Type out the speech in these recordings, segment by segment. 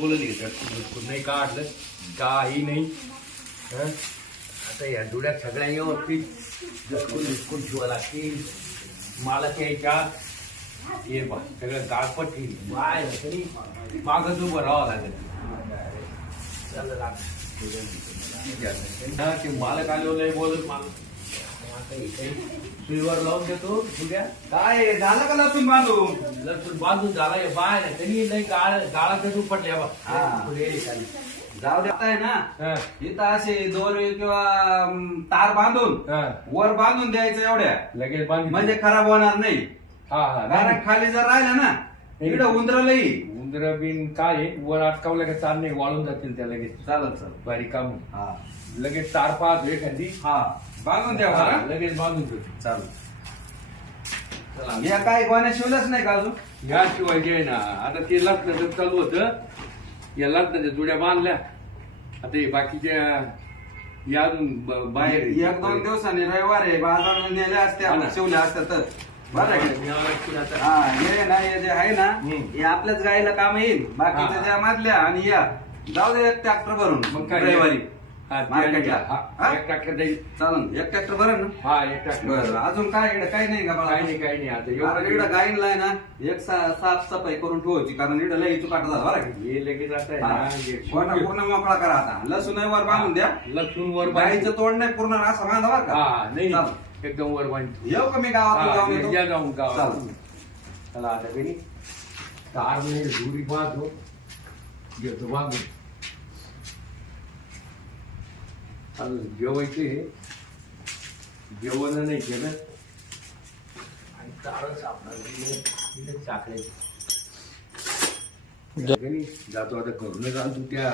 बोलले तर नाही काढलं काही नाही. हं? आता या डोळ्यात सगळ्या व्यवस्थित जसकून विसकून शिवा लागतील. मला यायच्या हे बा सगळं गाळपट येईल बाय तरी मागच उभं राहावं लागेल. ते मालक आले लय बोलत मला सुईवर लावून देतो उद्या काय झालं का लसूण बांधून? लसूण बांधून झाला हे बाय ना त्यांनी लय गाळ गाळाचं उपटल्या बा हा. पुढे खाली. जाऊ देत आहे ना. इथं असे दोरे किंवा अं, तार बांधून. वर बांधून द्यायचं एवढ्या. लगेच बांधून म्हणजे खराब होणार नाही. हा हा. कारण खाली जर राहिलं ना इकडं उंदरलही. उंदर बिन काय आहे, वर अटकावलं का चाल नाही वाळून जातील त्या लगेच. चालत चालत बारीक काम. हा. लगेच तार पाहत एखादी. हा. बांधून द्या हा, बरं. लगेच बांधून ठेव चालेल चला. या काय गोण्या शिवलंच नाही का अजून? या शिवाय जे आहे ना. आता ते लग्नाचं चालू होतं. या लग्नाच्या जुड्या बांधल्या. आता हे बाकीच्या या अजून ब- बाहेर एक दोन दिवसांनी रविवार आहे. बाजार नेल्या असत्या. हा ना. शिवल्या असत्या तर. बरं आहे. का? हा हे ना हे जे आहे ना हम्म. हे आपल्याच गायला काम येईल. बाकीच्या हा. ज्या मधल्या आणि या. जाऊ दे ट्रॅक्टर भरून. मग काय? रविवारी. मार्केटला. हा? एक चालन ट्रॅक्टर भरण ना? हा एक टाकलं बरं अजून काय इकडे काही नाही का काही बाळा नाही काही नाही. आता इकडं एवढं गायीला आहे ना एक सा- साफसफाई करून ठेवायची कारण इकडं लई चुकाट झाला बरं का? हे लगेच आता आहे हा. ना, हे पूर्ण मोकळा करा आता. लसूण वर बांधून द्या. लसूण वर गाईचं तोंड नाही पूर्ण असं बांधा बरं हा का नाही. एकदम वर बांधतो येऊ का मी गावातून जाऊन येतो? या जाऊन गावात. चला आता तार नाही दुरी पाहतो घेतो बांधून अजून जेवायचे जेवण नाही केलं. आणि तार सापडा चाकले. घरी जातो आता घरूनच आणतो त्या.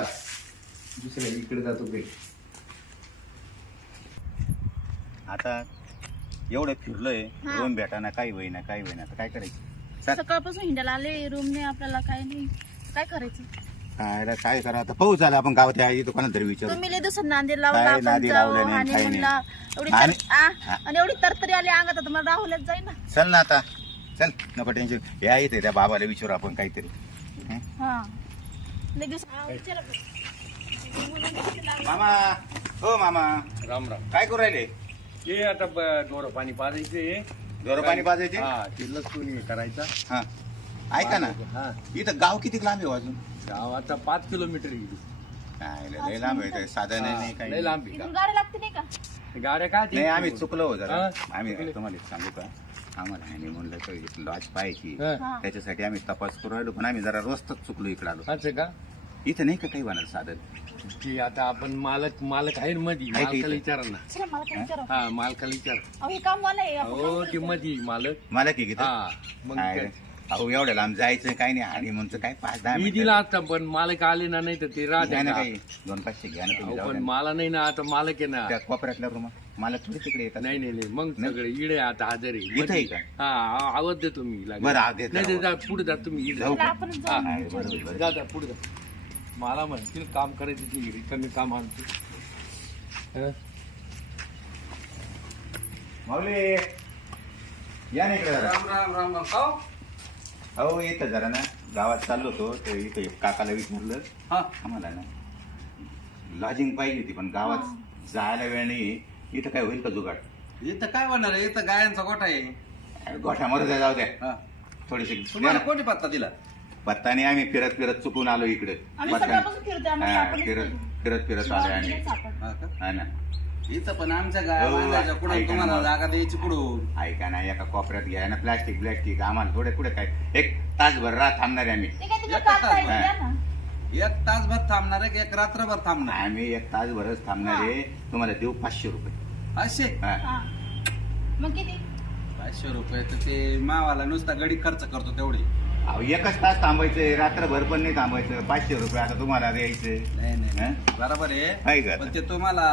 दुसऱ्या इकडे जातो काही आता एवढं फिरलोय. हा. रूम भेटाना काही होईना काही होईना. आता काय करायचं? सर सकाळपासून हिंडायला आले. रूम नाही आपल्याला काय नाही. काय करायचं? काय रे, काय करा आता? पाऊस आला आपण गावात आहे दुकानात तरी विचारू. तुम्ही लय दिवसात नांदेड लावला काय आपण जाऊ लावलं नाही, आणि काही नाही. म्हणला एवढी आणि- तर- आ. आणि एवढी तरतरी आली अंगात आता मला राहुलच जाईल ना चल ना आता. चल नको टेन्शन हे आहे ते त्या बाबाला विचारू आपण काहीतरी. हं? हा. लय दिवस आ, विचारा. मामा. हो मामा. राम राम. काय करू राहिले? हे आता डोरं पाणी पाजायचे. दोरं पाणी पाजायचे? हा ते लसूण हे करायचा. हा. ऐका ना. हा. इथं गाव किती लांब आहे हो अजून? गाव आता पाच किलोमीटर येईल काय लय- लय लांब आहे साधन नाही काही. लय लांब आहे इथून गाडी लागते नाही का? का? गाड्या काय नाही आम्ही चुकलो हो जरा. हा? आम्ही चुकले. तुम्हाला एक सांगू का? आम्हाला ह्याने म्हणलं तर लॉज पाहायची. हा. हा. त्याच्यासाठी आम्ही तपास करू राहिलो पण आम्ही जरा रस्तच चुकलो इकडे आलो. असं का? इथं नाही का काही होणार साधन? की आता आपण मालक मालक आहे ना मधी. आहे का मालकाला इथं? विचारा ना. चला मला काय विचारा. हा मालकाला विचार. अहो हे काम वाला आहे. आपण हो ते. मधी मालक. मला की किती हा मग काय? अहो एवढ्या लांब जायचं काही नाही आणि म्हणतो काय पाच दहा मी. दिला आता पण मालक आले ना नाही तर ते राहते घ्या ना? काही दोन पाचशे घ्या ना तुम्ही जाऊ पण द्या. मला नाही ना आता मालक आहे ना त्या कोपऱ्यातल्या रूम मला थोडी तिकडे येतात नाही नाही नाही मग नाही? सगळे इडे आता हजर आहे इथं आहे मधी. का? हा आ- आवाज देतो मी लागेल. बरं, आवाज देतो. नाही नाही, जा पुढे जा तुम्ही इकडे जाऊ चला का? आपणच हा, जाऊ हा, बरोबर, बरोबर. जा जा पुढे जा मला म्हणतील काम करायचं ती रिकामी काम आणतो हं? माऊली या ना इकडे जरा राम राम राम राम खाऊ अहो येतं जरा ना गावात चाललो होतो ते इथं एक काकाला विचारलं. हा. आम्हाला ना लॉजिंग पाहिजे होती पण गावात जायला वेळ नाही इथं काय होईल का जुगाड? इथं काय होणार आहे? इथं गायांचा गोठा आहे. गोठ्यामध्ये जाऊ द्या. हा. थोडीशी तुम्हाला ना. कोणी पत्ता दिला? पत्ताने आम्ही फिरत फिरत चुकून आलो इकडे. आम्ही पत्ता- सकाळपासून फिरतोय, आम्हाला हा, सापडलीच फिरत नाही. फिरत फिरत आलो. हा का? हा ना. इथं पण आमच्या गाय हो, बांधायच्या कुठं ऐका ना तुम्हाला मग. जागा द्यायची कुठून ऐका ना एका कोपऱ्यात घ्या ना प्लास्टिक प्लास्टिक आम्हाला थोडे कुठे काय एक तासभर रात थांबणार आहे आम्ही ते काय तिकडे एकच काढता तास येईल, आहे. द्या ना. एक तासभर थांबणार आहे की एक रात्रभर थांबणार आम्ही एक तासभरच थांबणार आहे तुम्हाला देऊ पाचशे रुपये पाचशे हा. हा. मग किती पाचशे रुपये तर ते मावाला नुसता गडी खर्च करतो तेवढे अहो एकच तास थांबायचं रात्रभर पण नाही थांबायचं. पाचशे रुपये आता तुम्हाला द्यायचे. नाही नाही हा? बरोबर आहे. आहे का? पण ते तुम्हाला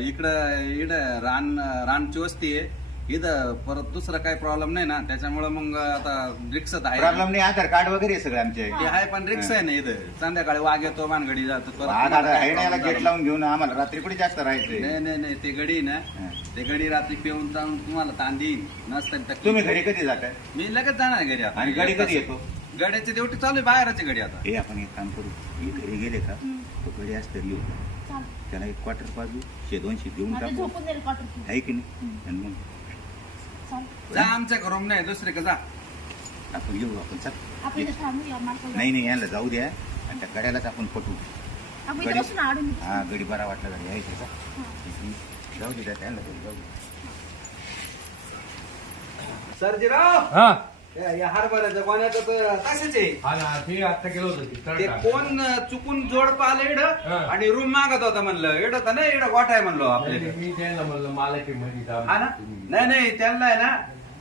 इकडं इकडं रान रानची वस्ती आहे. इथं परत दुसरं काही प्रॉब्लेम नाही ना? त्याच्यामुळे मग आता रिक्षात आहे प्रॉब्लेम नाही आधार कार्ड वगैरे आहे सगळं आमचे. ते आहे पण रिक्षा आहे ना इथं. संध्याकाळी वाघ येतो मानगडी जातो परत आधार आहे ना याला गेट लावून घेऊन आम्हाला रात्री कुठे जास्त नाही राहायचंय? नाही नाही ते गडी ना. हा. ते गडी रात्री पिऊन जाऊन तुम्हाला देईन. नसतं तुम्ही घरी कधी जाताय? मी लगेच जाणार घरी आता. आणि गडी कधी येतो? गाड्याची ड्युटी चालू आहे बाहेरची गाडी आता. हे आपण एक काम करू. हे घरी गेले का. तो घरी असतं येऊ. त्याला एक क्वार्टर बाजू शे दोनशे देऊन आता टाकू. झोपून जाईल कॉटन आहे की नाही? आणि मग. जा आमच्या घरून नाही दुसरे का जा. आपण येऊ आपण चल. आपण इथे थांबूया मार्केटला. नाही नाही यायला जाऊ द्या. आणि त्या गड्यालाच आपण पटू आपण इथे गडी- बसून आडून घेऊ. हा गडी बरा वाटला हा. जाऊ दे त्याला जाऊ दे. सरजीराव! हा. या या हरभऱ्याच्या गोण्याचं तर तसेच आहे हा ना ते आता केलं होतं ते. कोण अं, चुकून जोड हा. आणि रूम मागत होता म्हणलं. तर नाही इड गोठा आहे म्हणलो नाही, आपल्याकडे. मी त्याला म्हणलं मला ते. हा ना? नाही नाही त्यांना आहे ना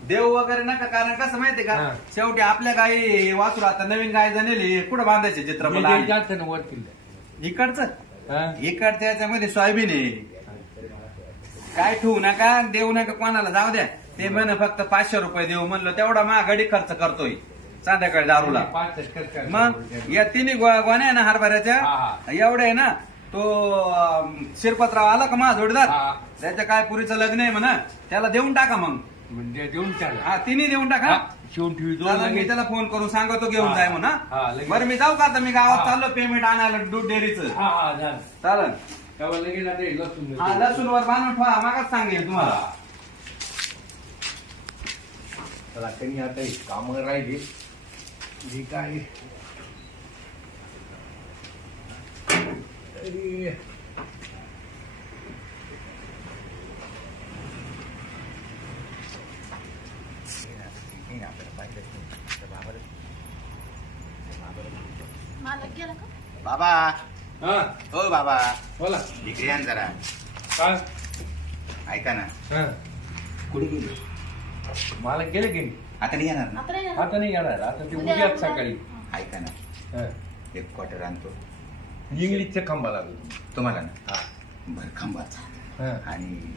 देव वगैरे नका कारण कसं माहितीये का? हा. शेवटी आपल्या गाई वाचू आता नवीन गाय जणली कुठं बांधायचे मी चित्रपट जास्त ना वर केलं इकडचं? हा? इकडच्या याच्यामध्ये सोयाबीन आहे. काय ठेवू नका देऊ नका कोणाला जाऊ द्या. ते म्हण फक्त पाचशे रुपये देऊ म्हणलं तेवढा महागडी खर्च करतोय. संध्याकाळी दारूला. पाच चक्कर कर. मग या तिन्ही गो- गोण्या आहे ना हरभऱ्याच्या? हा, एवढे आहे ना तो अं, शिरपतराव आला का माझा जोडीदार? हा. त्याच्या काय पुरीचं लग्न आहे म्हणा त्याला देऊन टाका मग. म्हणजे देऊन हा तिन्ही देऊन टाका हा, शिवून ठेवी दोन चला, मी. त्याला फोन करून सांगतो घेऊन हा. जाय म्हणा हा, लगेच. बरं मी जाऊ का आता मी गावात हा. चाललो पेमेंट आणायला दूध डेअरीचं हा हा झालं चालन तेव्हा लगेच आता हे लसूण हा. लसूण वर बांधून ठेवा मागाच सांगेल तुम्हाला हा. चला त्यांनी आता काम राहिली जी काय अरे. मालक गेला का? बाबा. हा. हो बाबा. बोला. इकडे या ना जरा. काय? ऐका ना. हा. कुठे गेले? मला गेले की? नाही? आता नाही येणार ना? आता नाही जाणार. आता नाही येणार. आता ते उद्या. सकाळी. ऐका ना. हा. एक क्वार्टर आणतो. इंग्लिशचा खांबा लागलो. तुम्हाला ना? हा. बरं खांबाचा हा. आणि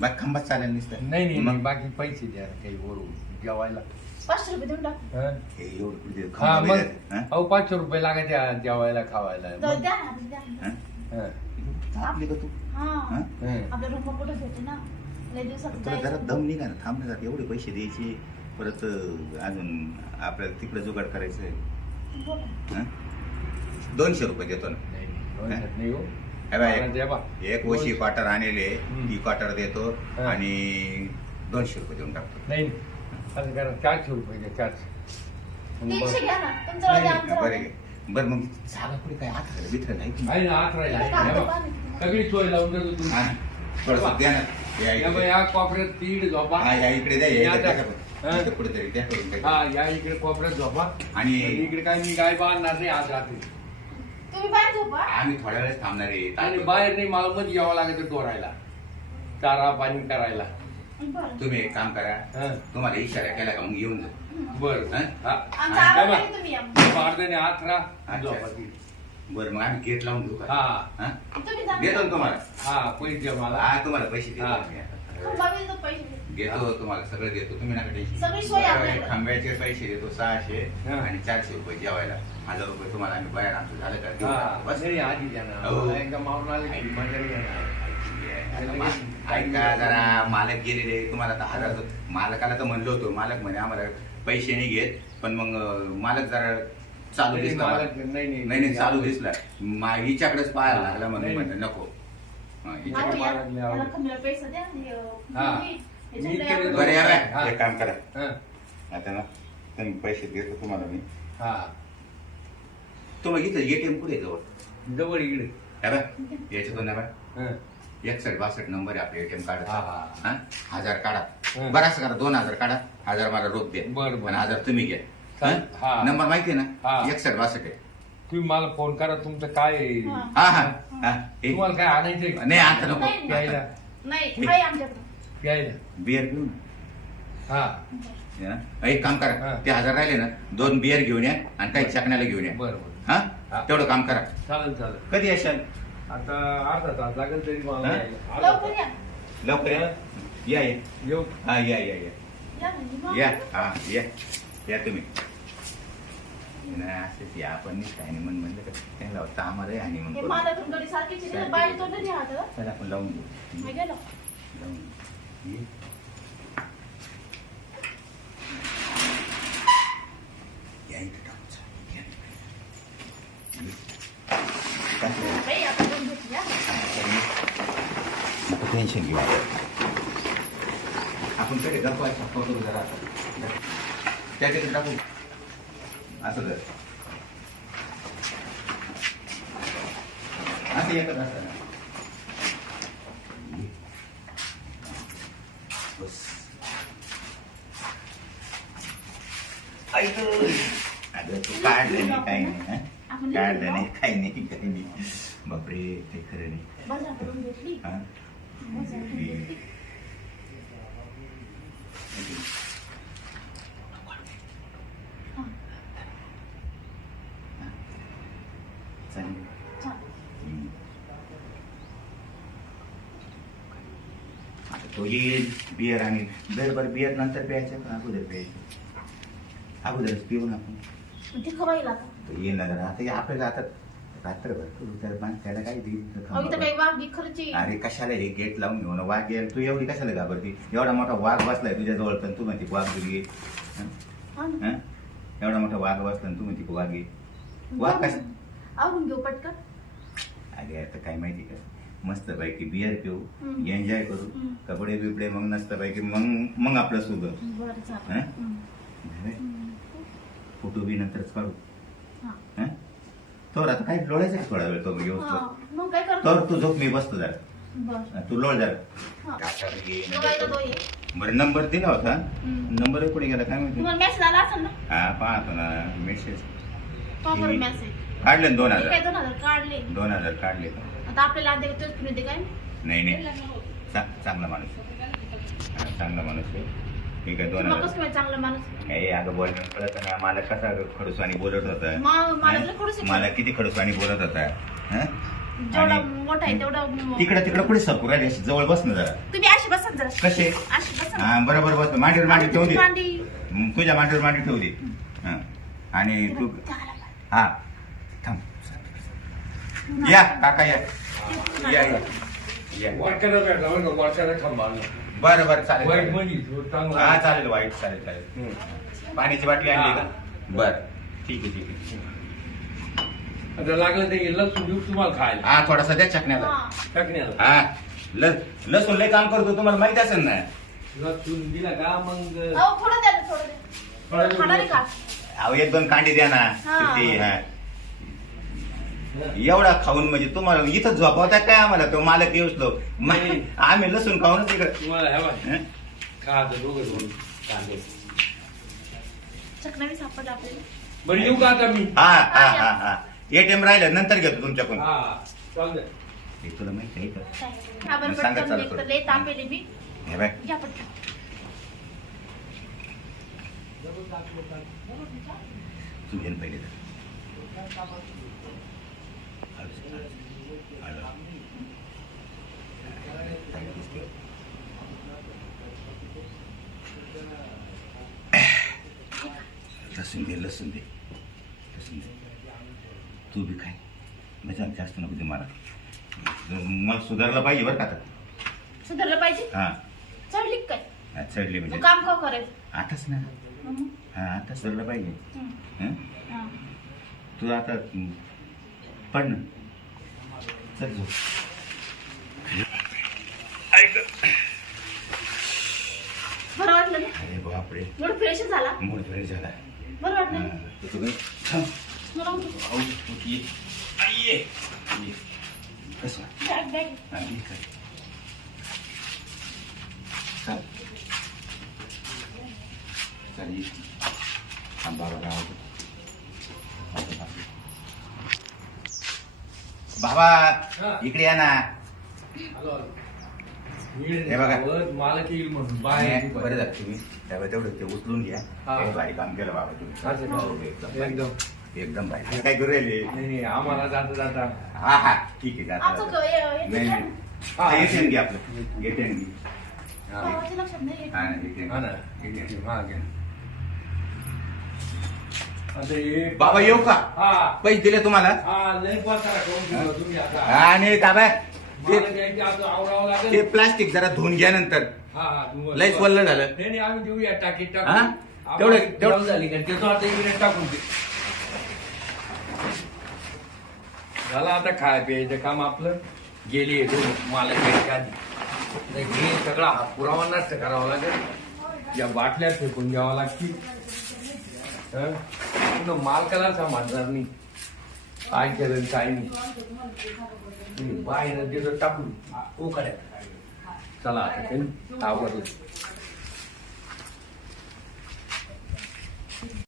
बाकी खांबात चालेल नुसतं. नाही नाही नाही, मग बाकी पैसे द्या काही वरून जेवायला. पाचशे रुपये देऊन टाक हा? हे एवढं कुठे देऊ? हा खांबा मग बिगर, हं? अहो पाचशे रुपये लागायचे जेवायला खावायला तर मग. द्या ना द्या ना. हं? हा. थांबली का तू हा हं? हं. आपल्या रूम कुठे होते ना लय दिवसात तुला जरा जायचं. दम निघा ना थांबले जाते एवढे पैसे द्यायचे परत अं, अजून आपल्याला तिकडे जुगाड करायचं बोला. दोनशे रुपये देतो ना नाही, नाही, दोनशेत नाही हो. हे बघ, मला द्या बा. एक एक वशी क्वार्टर आणले हं. ती क्वार्टर देतो हं. आणि दोनशे रुपये देऊन टाकतो नाही असं करा चारशे रुपये द्या चारशे मग तीनशे बस. घ्या ना तुमचं आमचं बरं. घे. बरं मग झालं पुढे काय आता बिथर नाही की? आहे ना आत राहिला आहे. कागद हे बघ. बांधून. सगळी सोय लावून देतो तुम्ही हा. थोडंसं द्या ना या या इकडे. या कोपऱ्यात तीड झोपा हा, या इकडे द्या या या इकडे द्या. द्या. हं. इथं कुठेतरी द्या करून काही. हा या इकडे कोपऱ्यात झोपा आणि इकडे काय मी गाय बांधणार नाही आज रात्री तुम्ही बाहेर झोपा आम्ही थोड्या वेळेस थांबणार आणि आहे बाहेर नाही मला मध्ये यावं लागतं डोरायला चारा पाणी करायला बरं तुम्ही एक काम करा हं. तुम्हाला इशारा केला का मग येऊन जा बर हं? आमचा आवाज नाही तुम्ही या. अर्ध्याने आत राहा अच्छा. बरं मग आम्ही गेट लावून देऊ का हा हं? तुम्ही जा. देतो ना तुम्हाला हा पैसे द्या मला हा तुम्हाला पैसे देतो हा. आम्ही आता. खंबा बिल तर पैसे दे. देतो तुम्हाला सगळं देतो तुम्ही नका टेन्शन सगळी सोय बरं, आपल्याकडे. खांब्याचे पैसे देतो सहाशे हा. आणि चारशे रुपये जेवायला हजार रुपये तुम्हाला आम्ही बाहेर आमचं झालं का देऊ हा टाकू. बस आधी द्या ना हो. मला एकदा मारून आले की. आता मा- ऐका जरा मालक गेलेले तुम्हाला आता हजार मालकाला तर म्हणलो होतो मालक म्हणे आम्हाला पैसे नाही घेत. पण मग मालक जरा चालू दिसला. नाही, नाही. नाही नाही चालू दिसला. मा- हिच्याकडेच पाहायला लागला म्हणून नाही. म्हणलं नको. हा, या- याला पैसे द्या आणि, अं, हा. मी- केलं बरं या हा. बाय, एक काम करा. हं. आता ना तुम्ही पैसे देतो तुम्हाला मी. हा. तुम्हाला इथं एटीएम कुठे आहे जवळ? जवळ इकडे. या बाय याच्यातून या बाय हं. एकसठ बासष्ट नंबर आहे आपल्या एटीएम कार्ड हा, हा. हा हजार काढा. बरं असं करा दोन हजार काढा हजार मला रोख द्या बरं, बरं. आणि हजार तुम्ही घ्या चालेल. हं? हा. नंबर माहिती आहे हा. ना एकसठ बासष्ट आहे तुम्ही मला फोन करा तुमचं काय आहे? हा. हा हा हा हे. तुम्हाला काय आणायचंय नाही आता नको नाही, प्यायला नाही आहे आमच्याकडे प्यायला बिअर घेऊ ना हा या. एक काम हा. करा ते हजार राहिले ना दोन बिअर घेऊन या आणि काही चकण्याला घेऊन या बरं बरं हा हा. तेवढं काम करा चालेल चालेल कधी येशाल आता अर्धा तास लागेल तरी मला हा? यायला. अर्धा लवकर या लवकर या या या तास. येऊ हा या या या या म्हणजे मग. या हा या या तुम्ही नाही असंच या आपण नाही काय नाही म्हण म्हणलं का त्यांना वाटतं आम्हाला आणि हे मग मला सारखीच आहे. बाहेर तोंड द्या आता. चला आपण लावून घेऊ मी गेलो लावून घेऊ. ये. या इथं टाकू टेन्शन घेऊ आपण कडे गप्पा करू जरा. त्या तिकडे टाकू. असं कर. असं एकच असं बस. ऐक अगं तू काढलं नाही काही नाही? आपण काढलं नाही काही नाही काही नाही. बापरे ते खरं नाही. बजा करून घेतली हा? बजा करून घेतली हा, चालेल छान. हम्म. आता तो येईल बियर आणि दरबार बियर नंतर प्यायचं का अगोदर प्यायचं अगोदरच पिऊ ना आपण मग ते खवायला आता तो येईल ना जरा आता हे आपल्याला आता रात्रभर करू तर पण त्याला काय अहो इथं. काही वाघ खर्ची अरे कशाला हे गेट लावून घेऊन वाघ येईल तू एवढी कशाला घाबरती? एवढा मोठा वाघ बसलाय तुझ्या जवळ पण तू म्हणते वाघ गेली. एवढा मोठा वाघ बसला आणि तू म्हणते वाघ ये. वाघ कशा आवरून घेऊ पटकन. अरे आता काय माहिती का? मस्त पैकी बियर पिऊ हम्म. एन्जॉय करू. हम्म. कपडे बिपडे मग नसत पैकी मग मग आपलं सुग बरं चालेल. हं? हम्म. हम्म. फोटो बी नंतरच काढू. हा. तर आता काय लोळायचं का थोडा वेळ तो हा, व्यवस्थित मग काय करतो? तर तू झोप मी बसतो जरा. बरं. तू लोळ. जरा. तो ये. बरं नंबर दिला होता. हम्म. नंबर कुठे गेला काय माहिती? तुम्हाला मेसेज आला असेल ना? हा पाहतो ना मेसेज बरं मेसेज काढले ना दोन मी काय हजार दोन हजार काढले? दोन हजार काढले. आता आपल्याला तोच येते काय? नाही नाही. चा- चांगला माणूस. आहे. हा, चांगला माणूस आहे. ठीक आहे दोन हजार. कसं काय चांगला माणूस? काही अगं बोलणं कळत ना मला कसा खडूसवानी बोलत होता? मा- मला हं? लय खडूस आहे. मला किती खडूसवानी बोलत होता? हं? जेवढा आणि मोठा आहे तेवढा म- तिकडे तिकडे कुठे सरकू राहिले? अशी जवळ बस ना जरा. तुम्ही अशी बसा ना जरा. कसे? अशी बसा ना. हा बरोबर बस. मांडीवर मांडी ठेवू दे. मांडी. हं, तुझ्या मांडीवर मांडी ठेवू दे. हं. आणि तू. हा. थांब. या काका या. या या. या वाटकाला भेटला बरं का? वर्षाला थांबा बरं बरं चालेल वाईट चालेल. म्हणजे तो चांगला हा चालेल वाईट चालेल चालेल हम्म. पाण्याची बाटली आणली का. बर ठीक आहे ठीक आहे आता लागलं ते लसूण देऊ तुम्हाला खायला हा थोडासा द्या चकण्याला हा. टाकण्याला हा ल लसूण लय काम करतो तुम्हाला माहीत असेल ना लसूण दिला का मग अहो, थोडं द्या ना, थोडं द्या. थोडं खाणार आहे का अहो एक दोन कांडी द्या ना हा. किती, हा. एवढा खाऊन म्हणजे तुम्हाला इथं झोपवता काय आम्हाला? तो मालक येऊसलो. आम्ही लसूण खाऊनच इकडे. हं? बरं येऊ का आता मी? हा हा हा हा. एटीएम राहिलं नंतर घेतो तुमच्याकडून. हा हे तुला माहीत आहे का? काय? हा बरं सांगा पटकन चालू एक तर करू. लय तांबेले मी. हे बाय घ्या पटकन. तू घेऊन पहिले जा. घे. लसूण दे लसूण दे. लसूण दे. तू बी खाय. म्हणजे जास्त नको दे मला. मग सुधारलं पाहिजे बरं का आता. सुधारलं पाहिजे? हा. चढली काय? हा, चढली म्हणजे. काम का करायचं? आताच ना. मग? हा आता सुधारलं पाहिजे. हं. हं? हा. तू आता हं, पड ना. चल झोप बरं वाटलं ना अरे बापरे मूड फ्रेश झाला मूड फ्रेश झाला बरं वाटलं ना? तू तुला थांब. मला उठ. आऊ, तू ये. आई, ये. ये. कसं? Bag, bag. हा, ये. चल. चल, ये. थांब, बाबा राहू दे. बाबा. इकडे या ना हे बघा. वर मालक येईल म्हणून बाहेर बरं झालं तुम्ही त्यावेळी तेवढं ते उचलून घ्या हा. हे भारी काम केलं बाबा तुम्ही असं का? एकदम भारी. एकदम एकदम भारी काय करू राहिले नाही नाही आम्हाला जाता जाता हा हा ठीक आहे जाता, आमचं जाता. क- नाही हा. हा, ATM घे आपलं एटीएम घे हा. भावाच्या लक्षात नाही येत. हा ATM. हा ना ATM, हा घ्या. बाबा येऊ का? हा. पैसे दिले तुम्हाला? हा आणि दाबा ते प्लास्टिक जरा धुवून घ्या नंतर. हा हा लयच वल्ल झालं. तेवढं- तेवढं झाली टाकून दे. झालं आता खाय प्यायचं काम आपलं. गेली मला हे सगळा पुरावा नष्ट करावा लागेल. या बाटल्या फेकून द्यावा लागतील. हं? पुन्हा मालकाला समजणार नाही काय केलं काय नाही. हं, बाहेर तिथं टाकून ओ कड्या चला आता आवडलं